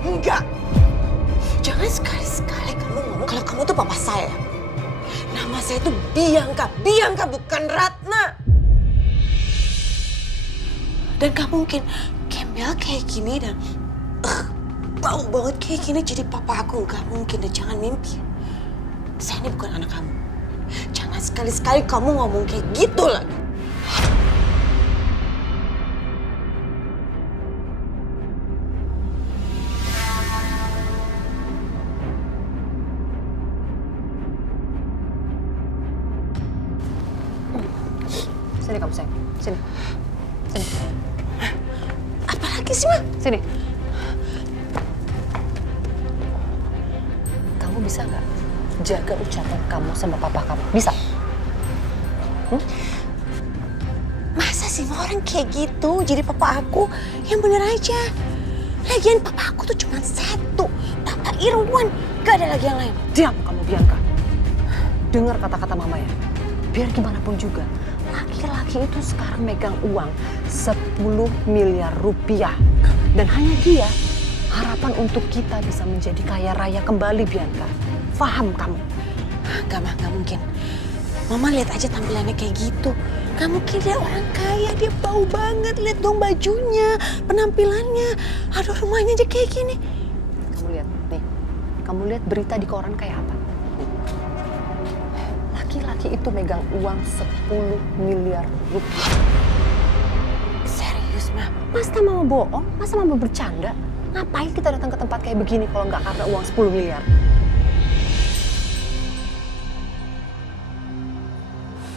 Enggak. Jangan sekali-sekali kamu ngomong kalau kamu tuh papa saya. Nama saya itu Bianca. Bianca bukan Ratna. Dan gak mungkin gembel kayak gini dan bau banget kayak gini jadi papa aku. Gak mungkin dan jangan mimpi. Saya ini bukan anak kamu. Jangan sekali-sekali kamu ngomong kayak gitu lagi. Sini kamu sayang, sini. Sini. Apa lagi sih, Ma? Sini. Kamu bisa nggak jaga ucapan kamu sama papa kamu? Bisa? Masa sih Ma orang kayak gitu jadi papa aku? Yang bener aja. Lagian papa aku tuh cuma satu. Papa Irwan. Gak ada lagi yang lain. Diam kamu, Bianca. Dengar kata-kata mama ya. Biar gimana pun juga, laki-laki itu sekarang megang uang 10 miliar rupiah. Dan hanya dia harapan untuk kita bisa menjadi kaya raya kembali, Bianca. Faham kamu? Gak mah, gak mungkin. Mama lihat aja tampilannya kayak gitu. Gak mungkin dia orang kaya, dia bau banget. Lihat dong bajunya, penampilannya. Aduh rumahnya aja kayak gini. Kamu lihat nih, kamu lihat berita di koran kayak apa? Laki-laki itu megang uang 10 miliar rupiah. Serius, Ma? Masa mau bohong? Masa mau bercanda? Ngapain kita datang ke tempat kayak begini kalau nggak karena uang 10 miliar?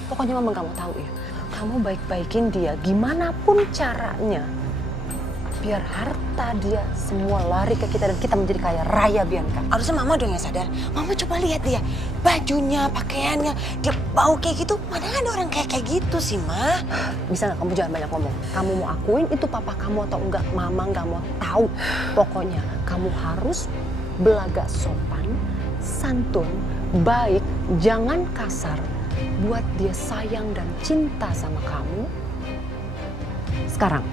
Pokoknya mama nggak mau tahu ya. Kamu baik-baikin dia gimana pun caranya. Biar harta dia semua lari ke kita dan kita menjadi kaya raya, Bianca. Harusnya Mama dong yang sadar. Mama coba lihat dia. Bajunya, pakaiannya, dia bau kayak gitu. Mana ada orang kayak gitu sih, Ma? Bisa nggak kamu jangan banyak ngomong. Kamu mau akuin itu papa kamu atau enggak, mama nggak mau tahu. Pokoknya kamu harus belaga sopan, santun, baik, jangan kasar. Buat dia sayang dan cinta sama kamu. Sekarang.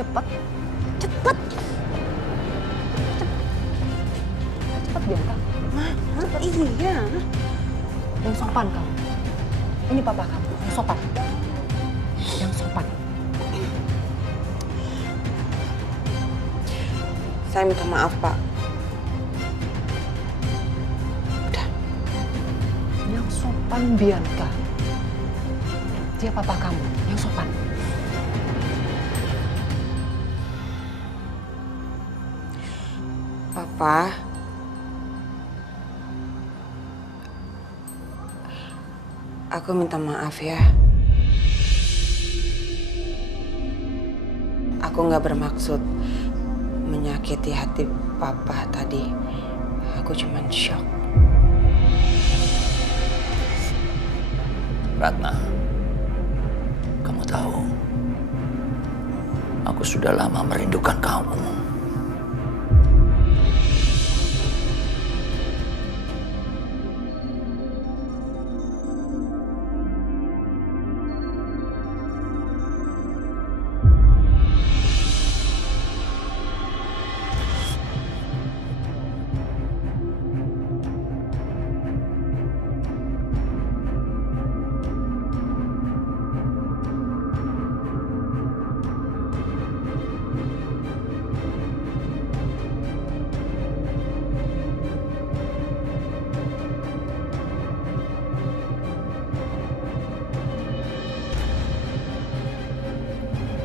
Cepat. Cepat. Cepat. Cepat, Bianca. Iya. Yang sopan kamu. Ini papa kamu, yang sopan. Yang sopan. Saya minta maaf, Pak. Udah. Yang sopan, Bianca. Dia papa kamu, yang sopan. Papa. Aku minta maaf ya. Aku nggak bermaksud menyakiti hati Papa tadi. Aku cuman shock. Ratna, kamu tahu, aku sudah lama merindukan kamu.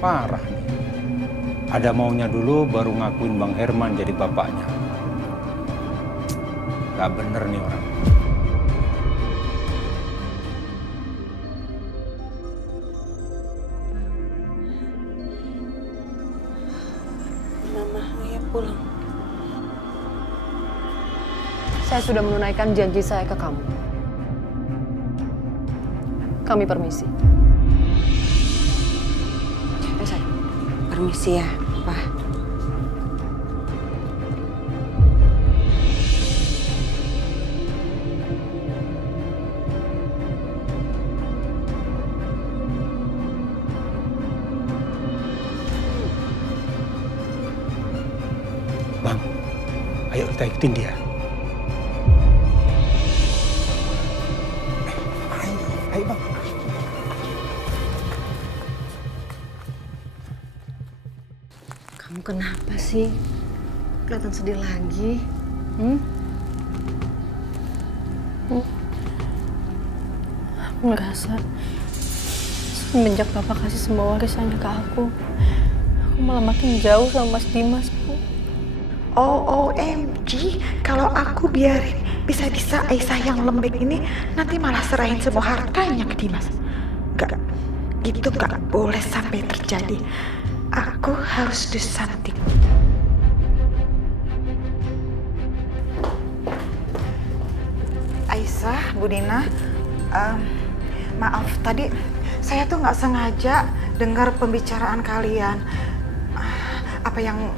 Parah nih. Ada maunya dulu baru ngakuin Bang Herman jadi bapaknya. Gak bener nih orang. Mama, Maya pulang. Saya sudah menunaikan janji saya ke kamu. Kami permisi. Permisi ya, Pak. Ayo kita ikutin dia. Ayo Bang. Kamu kenapa sih? Kelihatan sedih lagi. Aku ngerasa semenjak Papa kasih semua warisannya ke aku malah makin jauh sama Mas Dimas, Bu. OMG, kalau aku biarin bisa-bisa Aisyah yang lembek ini nanti malah serahin semua hartanya ke Dimas. Gak, gitu gak boleh sampai terjadi. Aku harus do something. Aisyah, Bu Dina, maaf tadi saya tuh nggak sengaja dengar pembicaraan kalian. Apa yang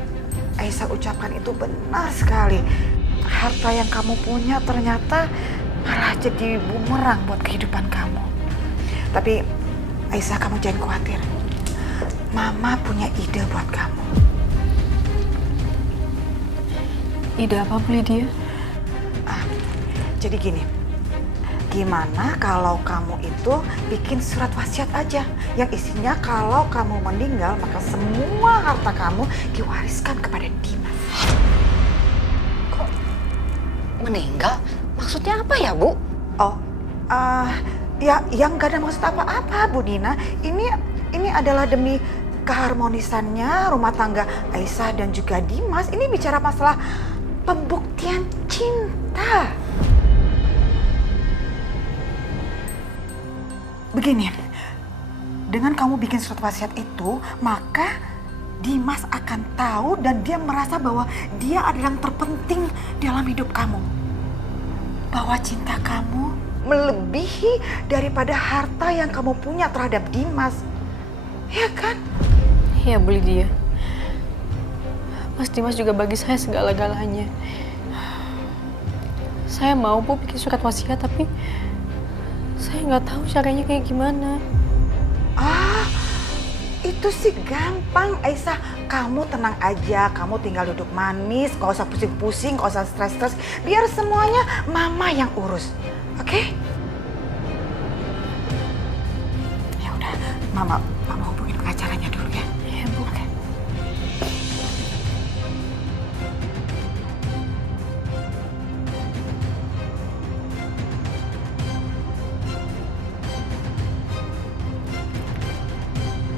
Aisyah ucapkan itu benar sekali. Harta yang kamu punya ternyata malah jadi bumerang buat kehidupan kamu. Tapi Aisyah, kamu jangan khawatir. Mama punya ide buat kamu. Ide apa, Bu Lydia? Jadi gini, gimana kalau kamu itu bikin surat wasiat aja yang isinya kalau kamu meninggal maka semua harta kamu diwariskan kepada Dimas. Kok meninggal? Maksudnya apa ya, Bu? Oh, ya yang gak ada maksud apa-apa, Bu Dina. Ini adalah demi keharmonisannya rumah tangga Aisyah dan juga Dimas. Ini bicara masalah pembuktian cinta. Begini, dengan kamu bikin surat wasiat itu, maka Dimas akan tahu dan dia merasa bahwa dia adalah yang terpenting dalam hidup kamu. Bahwa cinta kamu melebihi daripada harta yang kamu punya terhadap Dimas. Ya kan? Iya, Bu Lydia. Mas Dimas juga bagi saya segala-galanya. Saya mau, Bu, bikin surat wasiat, tapi saya nggak tahu caranya kayak gimana. Itu sih gampang, Aisyah. Kamu tenang aja, kamu tinggal duduk manis, gak usah pusing-pusing, gak usah stres-stres. Biar semuanya Mama yang urus, oke? Ya udah, Mama hubungin pengacaranya dulu ya. Iya, Bu. Oke.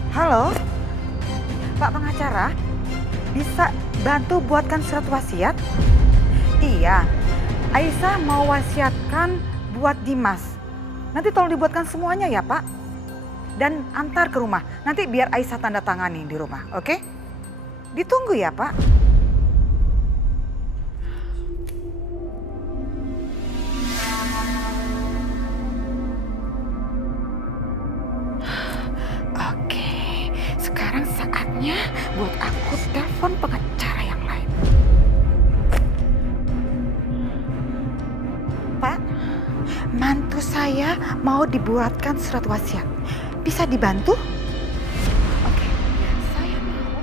Halo, Pak pengacara, bisa bantu buatkan surat wasiat? Iya, Aisyah mau wasiatkan buat Dimas. Nanti tolong dibuatkan semuanya ya Pak. Dan antar ke rumah, nanti biar Aisyah tanda tangani di rumah, oke? Ditunggu ya Pak. Sekarang saatnya buat aku telepon pengacara yang lain. Pak, mantu saya mau dibuatkan surat wasiat. Bisa dibantu? Oke, saya mau.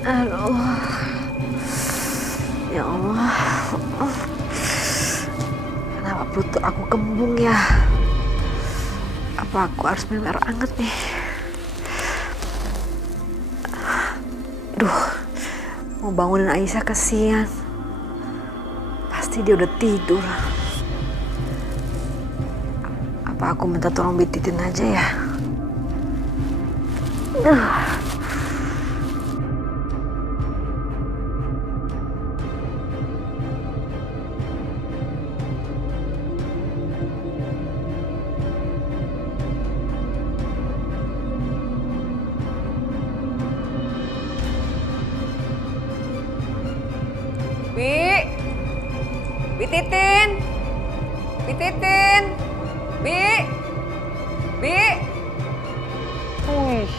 Aduh. Ya Allah. Kenapa perut aku kembung ya? Apa aku harus minum air hangat nih? Duh, mau bangunin Aisyah kasihan. Pasti dia udah tidur. Apa aku minta tolong bititin aja ya? Titin. Bi Titin. Bi. Bi. Wih,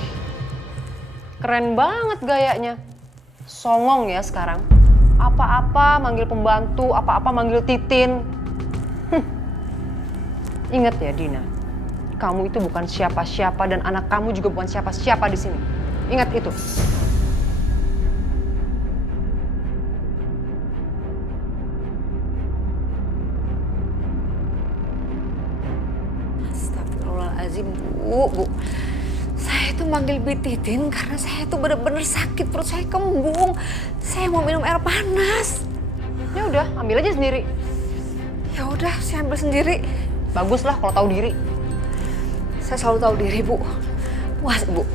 keren banget gayanya. Songong ya sekarang. Apa-apa manggil pembantu, apa-apa manggil Titin. Ingat ya Dina, kamu itu bukan siapa-siapa dan anak kamu juga bukan siapa-siapa di sini. Ingat itu. Astagfirullahaladzim, Bu. Saya itu manggil Bi Titin karena saya itu benar-benar sakit, perut saya kembung. Saya mau minum air panas. Ya udah, ambil aja sendiri. Ya udah, saya ambil sendiri. Baguslah kalau tahu diri. Saya selalu tahu diri, Bu. Puas, Bu.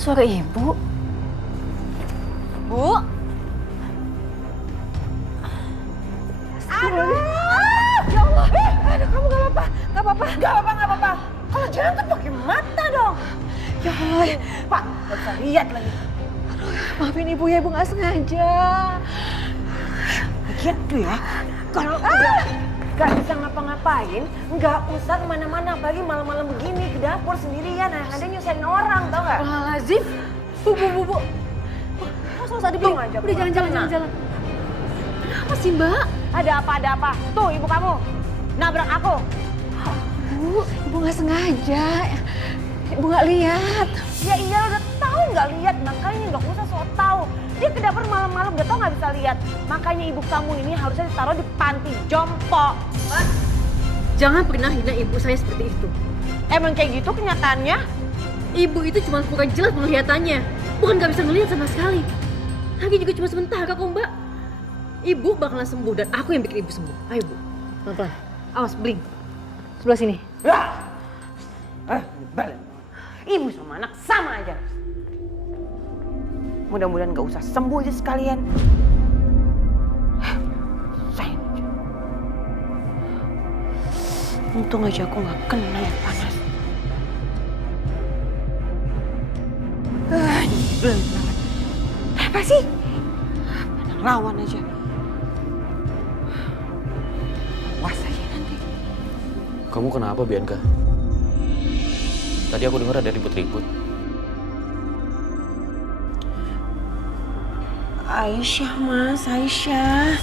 Suara ibu. Bu. Aduh. Ya Allah. Aduh, kamu gak apa-apa. Gak apa-apa. Gak apa-apa. Kalau jalan tuh pakai mata dong. Ya Allah. Pak, gak bisa lihat lagi. Aduh, maafin ibu ya, ibu gak sengaja. Lagian tuh ya, kalau udah gak bisa ngapa-ngapain, nggak usah kemana-mana, apalagi malam-malam begini ke dapur sendirian, yang ada nyusahin orang, tau nggak? Lazim. Bu. Masa usah dibilang aja. Udah jalan. Kenapa sih Mbak? Ada apa? Tuh ibu kamu nabrak aku. Bu, ibu nggak sengaja. Ibu nggak lihat. Ya iya udah tahu nggak lihat, makanya nggak usah sok tahu. Dia ke dapur malam-malam udah tau nggak bisa lihat. Makanya ibu kamu ini harusnya ditaruh di panti jompo. Mbak, jangan pernah hina ibu saya seperti itu. Emang kayak gitu kenyataannya? Ibu itu cuma kurang jelas penglihatannya. Bukan nggak bisa ngelihat sama sekali. Lagi juga cuma sementara kok Mbak. Ibu bakalan sembuh dan aku yang bikin ibu sembuh. Ayo Bu, pelan-pelan. Awas, bling. Sebelah sini. Balik. Ibu sama anak sama aja. Mudah-mudahan gak usah sembuh aja sekalian. Sayang aja. Untung aja aku gak kena yang panas. Nyebelin banget. Apa sih? Padang lawan aja. Awas aja nanti. Kamu kenapa, Bianca? Tadi aku dengar ada ribut-ribut. Aisyah, Mas. Aisyah.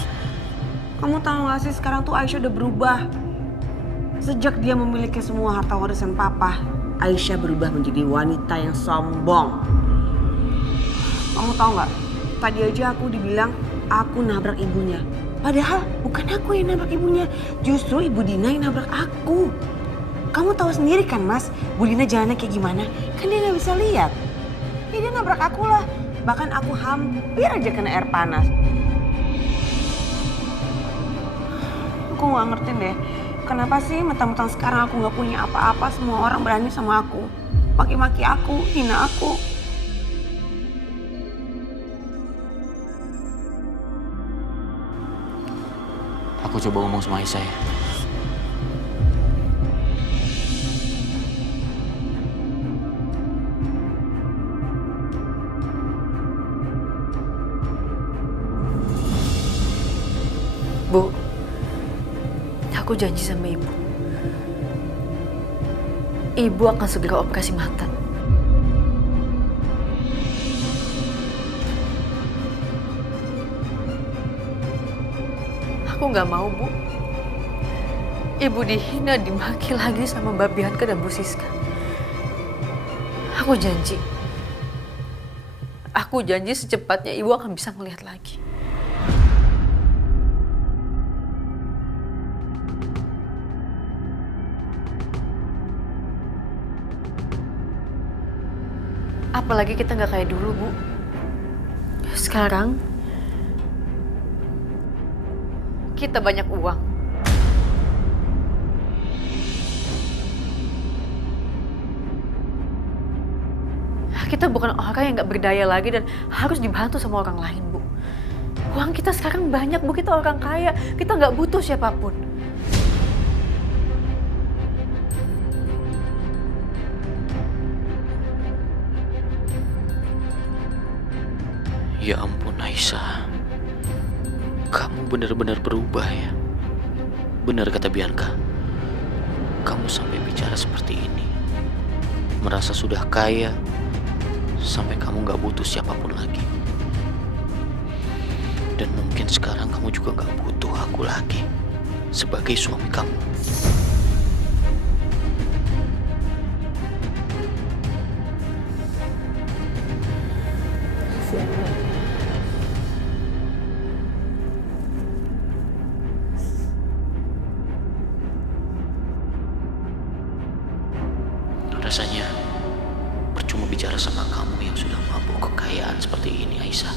Kamu tahu gak sih sekarang tuh Aisyah udah berubah. Sejak dia memiliki semua harta warisan papa, Aisyah berubah menjadi wanita yang sombong. Kamu tahu nggak? Tadi aja aku dibilang aku nabrak ibunya. Padahal bukan aku yang nabrak ibunya. Justru Ibu Dina yang nabrak aku. Kamu tahu sendiri kan, Mas, Bu Dina jalannya kayak gimana? Kan dia nggak bisa lihat. Ya dia nabrak aku lah. Bahkan aku hampir aja kena air panas. Aku nggak ngerti deh. Kenapa sih mentang-mentang sekarang aku nggak punya apa-apa, semua orang berani sama aku. Maki-maki aku, hina aku. Aku coba ngomong sama Aisyah ya. Bu, aku janji sama ibu. Ibu akan segera operasi mata. Aku nggak mau, Bu. Ibu dihina, dimaki lagi sama Mbak Bianca dan Bu Siska. Aku janji. Aku janji secepatnya Ibu akan bisa melihat lagi. Apalagi kita nggak kayak dulu, Bu. Sekarang kita banyak uang. Kita bukan orang yang nggak berdaya lagi dan harus dibantu sama orang lain, Bu. Uang kita sekarang banyak, Bu. Kita orang kaya. Kita nggak butuh siapapun. Ya ampun Aisyah. Kamu benar-benar berubah ya. Benar kata Bianca. Kamu sampai bicara seperti ini. Merasa sudah kaya. Sampai kamu gak butuh siapapun lagi. Dan mungkin sekarang kamu juga gak butuh aku lagi sebagai suami kamu. Rasanya percuma bicara sama kamu yang sudah mabuk kekayaan seperti ini, Aisyah.